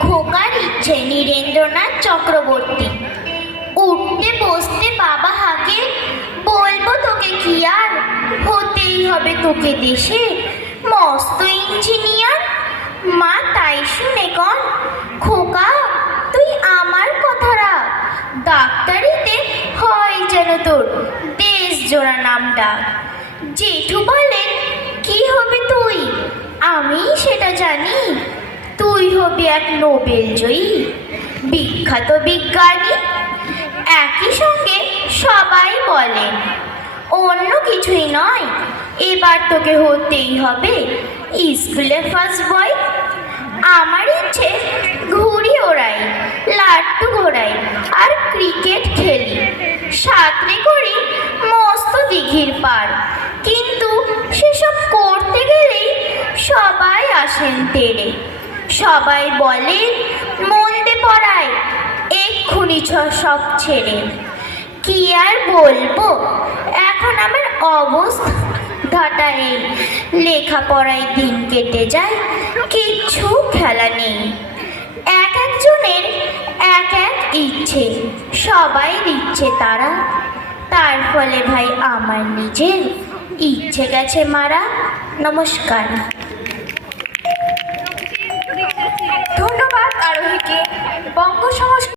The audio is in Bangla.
খোকার ইচ্ছে নীরেন্দ্রনাথ চক্রবর্তী। উঠতে বসতে বাবা হাকে বলব তোকে কি আর? হতেই হবে তোকে দেশে। মস্ত ইঞ্জিনিয়ার। মা, তাই শুনে কন, খোকা, তুই আমার কথা রাখ। ডাক্তারিতে হয় যেন তোর, দেশ জোড়া নাম ডাক। জেঠু বলেন, কি হবে তুই? আমি সেটা জানি। হবি এক নোবেল জয়ী। বিখ্যাত বিজ্ঞানী একই সঙ্গে সবাই বলে অন্য কিছুই নয়, এবার তোকে হতেই হবে স্কুলে ফার্স্ট বয় আমার ইচ্ছে ঘুড়ি ওড়াই লাট্টু ঘোড়াই আর ক্রিকেট খেলি। সাঁতরে করি মস্ত দিঘির পার কিন্তু সেসব করতে গেলেই সবাই আসেন তেড়ে। সবাই বলে, মন্দে পড়ায়, এক্ষুনি ছ সব ছেড়ে। কি আর বলব? এখন আমার অবস্থাটা এই লেখাপড়ায় দিন কেটে যায়, কিচ্ছু খেলা নেই। এক একজনের এক এক ইচ্ছে, সবাই দিচ্ছে তারা। তার ফলে ভাই আমার নিজের ইচ্ছে গেছে মারা। নমস্কার। ধন্যবাদ আরোহীকে। বঙ্গ সংস্কৃতি